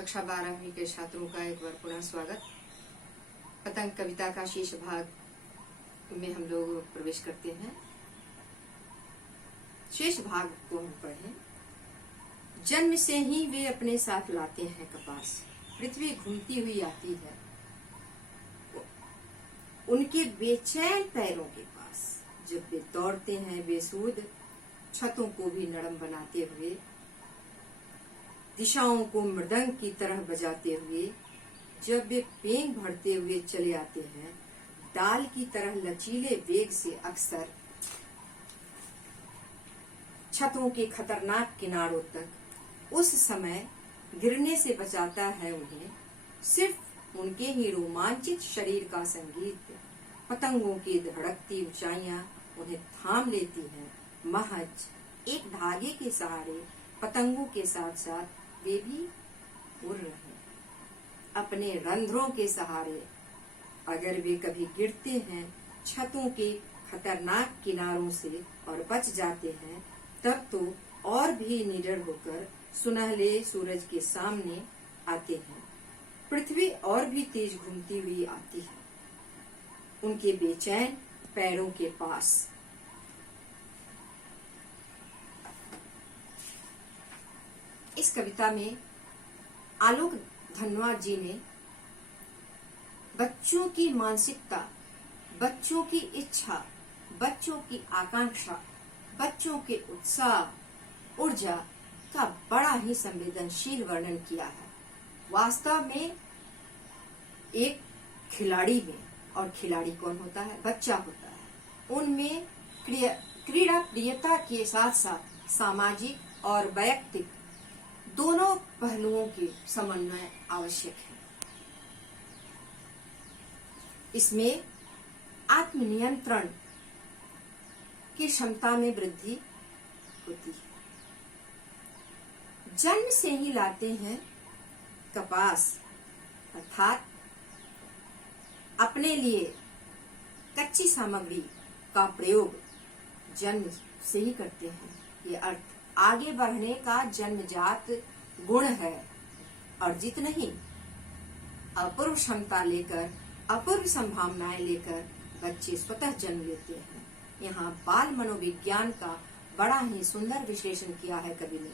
कक्षा 12वीं के छात्रों का एक बार पुनः स्वागत। पतंग कविता का शेष भाग में हम लोग प्रवेश करते हैं। शेष भाग को हम पढ़ें। जन्म से ही वे अपने साथ लाते हैं कपास, पृथ्वी घूमती हुई आती है उनके बेचैन पैरों के पास। जब वे दौड़ते हैं बेसूद, छतों को भी नरम बनाते हुए, दिशाओं को मृदंग की तरह बजाते हुए। जब वे पेंग भरते हुए चले आते हैं डाल की तरह लचीले वेग से, अक्सर छतों के खतरनाक किनारों तक उस समय गिरने से बचाता है उन्हें सिर्फ उनके ही रोमांचित शरीर का संगीत। पतंगों की धड़कती ऊंचाइयां उन्हें थाम लेती हैं। महज एक धागे के सहारे पतंगों के साथ साथ वे भी उड़ रहे हैं अपने रंध्रों के सहारे। अगर वे कभी गिरते हैं छतों के खतरनाक किनारों से और बच जाते हैं, तब तो और भी निडर होकर सुनहले सूरज के सामने आते हैं। पृथ्वी और भी तेज घूमती हुई आती है उनके बेचैन पैरों के पास। इस कविता में आलोक धनवाद जी ने बच्चों की मानसिकता, बच्चों की इच्छा, बच्चों की आकांक्षा, बच्चों के उत्साह, ऊर्जा का बड़ा ही संवेदनशील वर्णन किया है। वास्तव में एक खिलाड़ी में, और खिलाड़ी कौन होता है? बच्चा होता है। उनमें क्रीड़ा प्रियता के साथ साथ सामाजिक और वैयक्तिक दोनों पहलुओं के समन्वय आवश्यक है। इसमें आत्मनियंत्रण की क्षमता में वृद्धि होती है। जन्म से ही लाते हैं कपास, अर्थात अपने लिए कच्ची सामग्री का प्रयोग जन्म से ही करते हैं। ये अर्थ आगे बढ़ने का जन्मजात गुण है, अर्जित नहीं। अपूर्व क्षमता लेकर, अपूर्व संभावनाएं लेकर बच्चे स्वतः जन्म लेते हैं। यहाँ बाल मनोविज्ञान का बड़ा ही सुंदर विश्लेषण किया है कवि ने।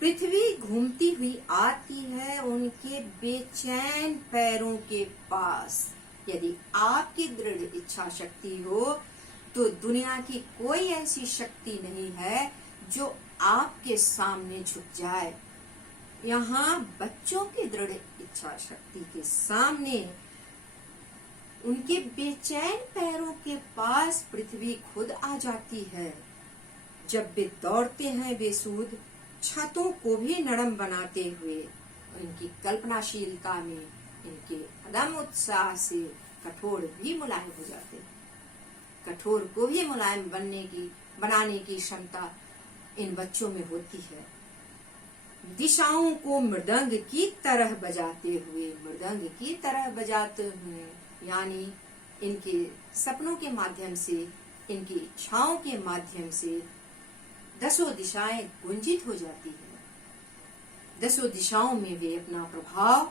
पृथ्वी घूमती हुई आती है उनके बेचैन पैरों के पास। यदि आपकी दृढ़ इच्छा शक्ति हो तो दुनिया की कोई ऐसी शक्ति नहीं है जो आपके सामने झुक जाए। यहाँ बच्चों की दृढ़ इच्छा शक्ति के सामने उनके बेचैन पैरों के पास पृथ्वी खुद आ जाती है। जब वे दौड़ते हैं बेसूद, छतों को भी नरम बनाते हुए, उनकी कल्पनाशीलता में, इनके अदम्य उत्साह से कठोर भी मुलायम हो जाते हैं। कठोर को भी मुलायम बनाने की क्षमता इन बच्चों में होती है। दिशाओं को मृदंग की तरह बजाते हुए, यानी इनके सपनों के माध्यम से, इनकी इच्छाओं के माध्यम से दसों दिशाएं गुंजित हो जाती है। दसों दिशाओं में वे अपना प्रभाव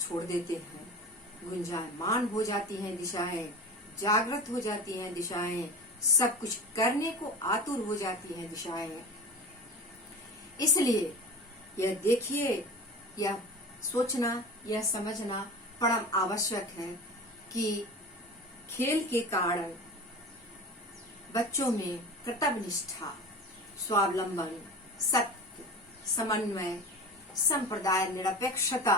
छोड़ देते हैं। गुंजायमान हो जाती हैं दिशाएं, जागृत हो जाती हैं दिशाएं, सब कुछ करने को आतुर हो जाती हैं दिशाएं। इसलिए यह देखिए, यह सोचना, यह समझना परम आवश्यक है कि खेल के कारण बच्चों में कर्तव्यनिष्ठा, स्वावलंबन, सत्य, समन्वय, संप्रदाय निरपेक्षता,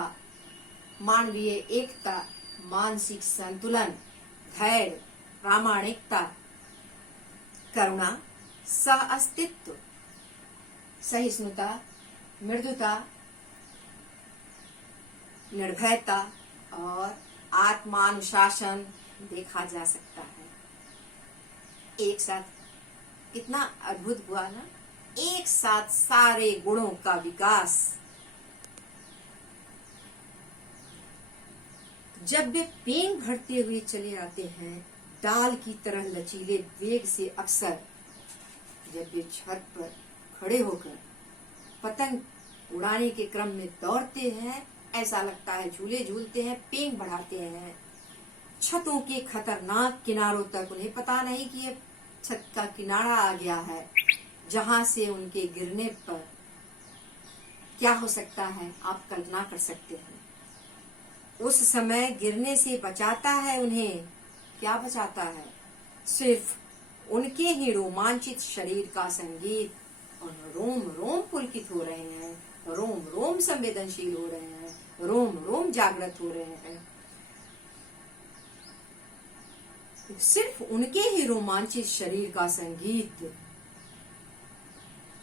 मानवीय एकता, मानसिक संतुलन, धैर्य, प्रामाणिकता, करुणा, सह अस्तित्व, सहिष्णुता, मृदुता, निर्भयता और आत्मानुशासन देखा जा सकता है। एक साथ कितना अद्भुत हुआ ना, एक साथ सारे गुणों का विकास। जब वे पेंग भरते हुए चले आते हैं डाल की तरह लचीले वेग से, अक्सर जब वे छत पर खड़े होकर पतंग उड़ाने के क्रम में दौड़ते हैं, ऐसा लगता है झूले झूलते हैं, पेंग बढ़ाते हैं। छतों के खतरनाक किनारों तक उन्हें पता नहीं कि ये छत का किनारा आ गया है, जहां से उनके गिरने पर क्या हो सकता है आप कल्पना कर सकते हैं। उस समय गिरने से बचाता है उन्हें, क्या बचाता है? सिर्फ उनके ही रोमांचित शरीर का संगीत। और रोम रोम पुलकित हो रहे हैं, रोम रोम संवेदनशील हो रहे हैं, रोम रोम जागृत हो रहे हैं। सिर्फ उनके ही रोमांचित शरीर का संगीत,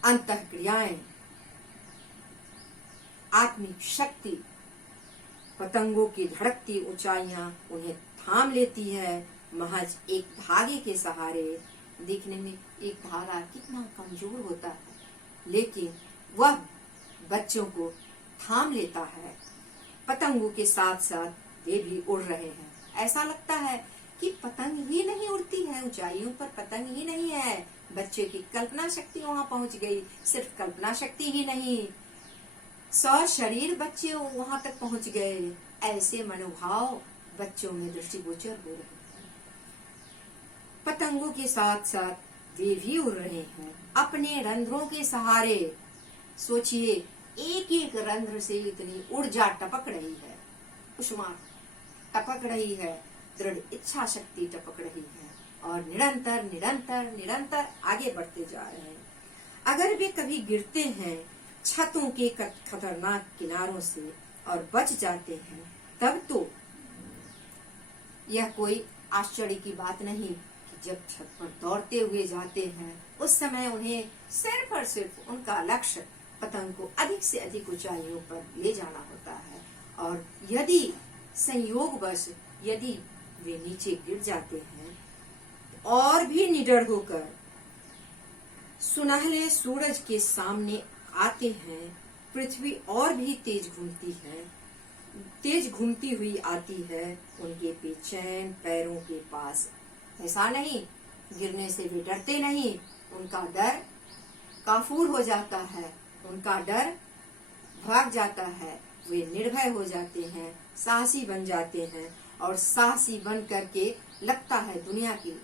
अंतःक्रियाएं, आत्मिक शक्ति, पतंगों की धड़कती ऊंचाइयां उन्हें थाम लेती है महज एक धागे के सहारे। देखने में एक धागा कितना कमजोर होता है, लेकिन वह बच्चों को थाम लेता है। पतंगों के साथ साथ वे भी उड़ रहे हैं। ऐसा लगता है कि पतंग ही नहीं उड़ती है, ऊंचाइयों पर पतंग ही नहीं है। बच्चे की कल्पना शक्ति वहां पहुंच गई। सिर्फ कल्पना शक्ति ही नहीं, सशरीर बच्चे वहां तक पहुंच गए। ऐसे मनोभाव बच्चों में दृष्टिगोचर हो रहे हैं। पतंगों के साथ साथ वे भी उड़ रहे हैं अपने रंध्रों के सहारे। सोचिए, एक एक रंध्र से इतनी ऊर्जा टपक रही है, उष्मा टपक रही है, दृढ़ इच्छा शक्ति टपक रही है, और निरंतर निरंतर निरंतर आगे बढ़ते जा रहे हैं। अगर वे कभी गिरते हैं छतों के खतरनाक किनारों से और बच जाते हैं, तब तो यह कोई आश्चर्य की बात नहीं कि जब छत पर दौड़ते हुए जाते हैं, उस समय उन्हें सिर्फ और सिर्फ उनका लक्ष्य पतंग को अधिक से अधिक ऊंचाइयों पर ले जाना होता है। और यदि संयोगवश यदि वे नीचे गिर जाते हैं, और भी निडर होकर सुनहले सूरज के सामने आते हैं, पृथ्वी और भी तेज घूमती है, तेज घूमती हुई आती है उनके बेचैन पैरों के पास। ऐसा नहीं, गिरने से वे डरते नहीं, उनका डर काफूर हो जाता है, उनका डर भाग जाता है। वे निर्भय हो जाते हैं, साहसी बन जाते हैं, और साहसी बन करके लगता है दुनिया की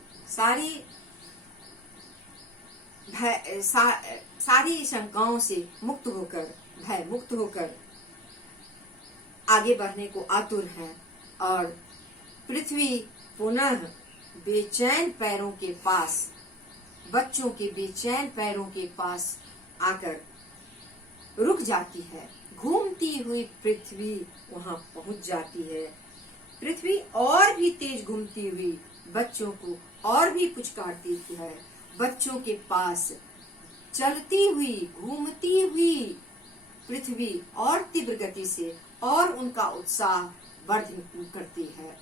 सारी शंकाओं से मुक्त होकर, भय मुक्त होकर आगे बढ़ने को आतुर है। और पृथ्वी पुनः बेचैन पैरों के पास, बच्चों के बेचैन पैरों के पास आकर रुक जाती है। घूमती हुई पृथ्वी वहां पहुंच जाती है। पृथ्वी और भी तेज घूमती हुई बच्चों को और भी पुचकारती है। बच्चों के पास चलती हुई, घूमती हुई पृथ्वी और तीव्र गति से और उनका उत्साह वर्धन करती है।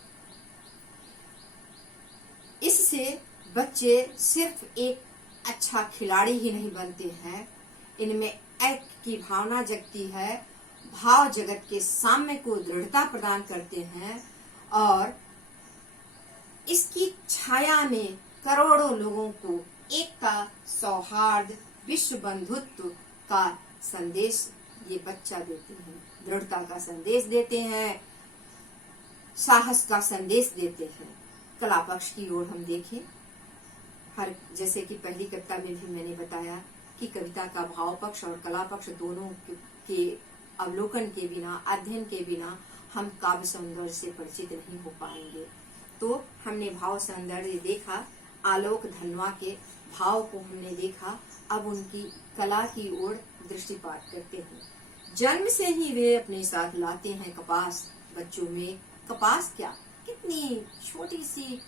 इससे बच्चे सिर्फ एक अच्छा खिलाड़ी ही नहीं बनते हैं, इनमें ऐक्य की भावना जगती है, भाव जगत के साम्य को दृढ़ता प्रदान करते हैं, और इसकी छाया में करोड़ों लोगों को एकता, सौहार्द, विश्व बंधुत्व का संदेश ये बच्चा देते हैं, दृढ़ता का संदेश देते हैं, साहस का संदेश देते हैं। कला पक्ष की ओर हम देखें, हर जैसे कि पहली कविता में भी मैंने बताया कि कविता का भाव पक्ष और कला पक्ष दोनों के अवलोकन के बिना, अध्ययन के बिना हम काव्य सौंदर्य से परिचित नहीं हो पाएंगे। तो हमने भाव सौंदर्य देखा, आलोक धनवा के भाव को हमने देखा, अब उनकी कला की ओर दृष्टिपात करते हैं। जन्म से ही वे अपने साथ लाते हैं कपास। बच्चों में कपास क्या, कितनी छोटी सी,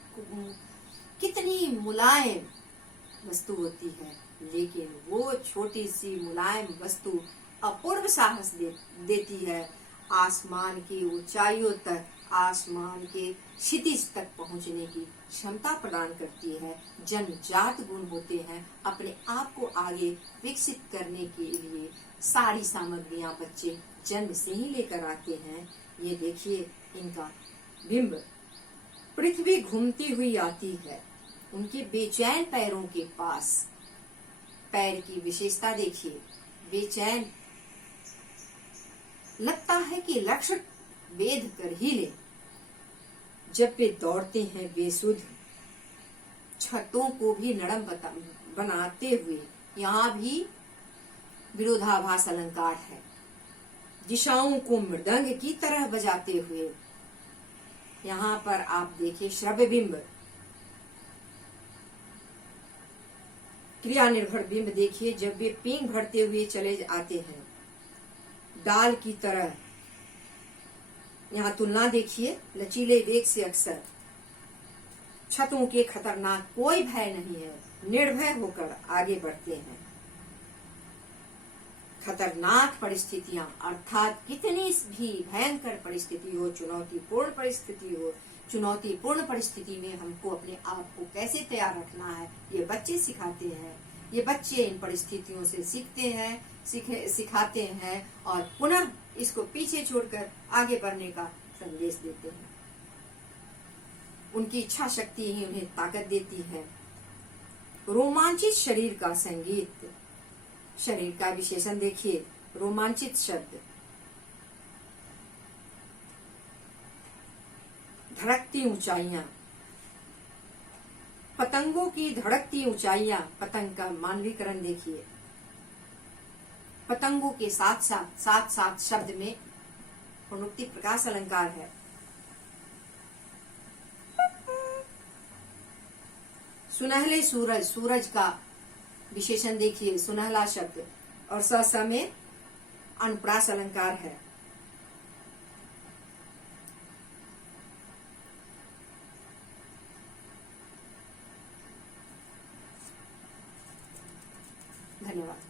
कितनी मुलायम वस्तु होती है, लेकिन वो छोटी सी मुलायम वस्तु अपूर्व साहस देती है। आसमान की ऊंचाइयों तक, आसमान के क्षितिज तक पहुंचने की क्षमता प्रदान करती है। जन्मजात गुण होते हैं, अपने आप को आगे विकसित करने के लिए सारी सामग्रियां बच्चे जन्म से ही लेकर आते हैं। ये देखिए इनका बिंब। पृथ्वी घूमती हुई आती है उनके बेचैन पैरों के पास। पैर की विशेषता देखिए, बेचैन लगता है कि लक्ष्य वेध कर ही ले, जब वे दौड़ते हैं बेसुध, छतों को भी नरम बनाते हुए। यहाँ भी विरोधाभास अलंकार है। दिशाओं को मृदंग की तरह बजाते हुए। यहाँ पर आप देखिए श्रव्य बिंब, क्रिया निर्भर बिंब देखिए, जब वे पींग भरते हुए चले आते हैं डाल की तरह। यहाँ तुलना देखिए, लचीले वेग से अक्सर छतों के खतरनाक कोई भय नहीं है, निर्भय होकर आगे बढ़ते हैं। खतरनाक परिस्थितियां अर्थात कितनी भी भयंकर परिस्थिति हो, चुनौतीपूर्ण परिस्थिति में हमको अपने आप को कैसे तैयार रखना है, ये बच्चे सिखाते हैं। ये बच्चे इन परिस्थितियों से सीखते हैं, सिखाते हैं और पुनः इसको पीछे छोड़कर आगे बढ़ने का संदेश देते हैं। उनकी इच्छा शक्ति ही उन्हें ताकत देती है। रोमांचित शरीर का संगीत। शरीर का विशेषण देखिए, रोमांचित शब्द, धड़कती ऊंचाइयां, पतंगों की धड़कती ऊंचाइयां। पतंग का मानवीकरण देखिए, पतंगों के साथ साथ शब्द में पुनरुक्ति प्रकाश अलंकार है। सुनहले सूरज, सूरज का विशेषण देखिए, सुनहला शब्द, और स में अनुप्रास अलंकार है। धन्यवाद।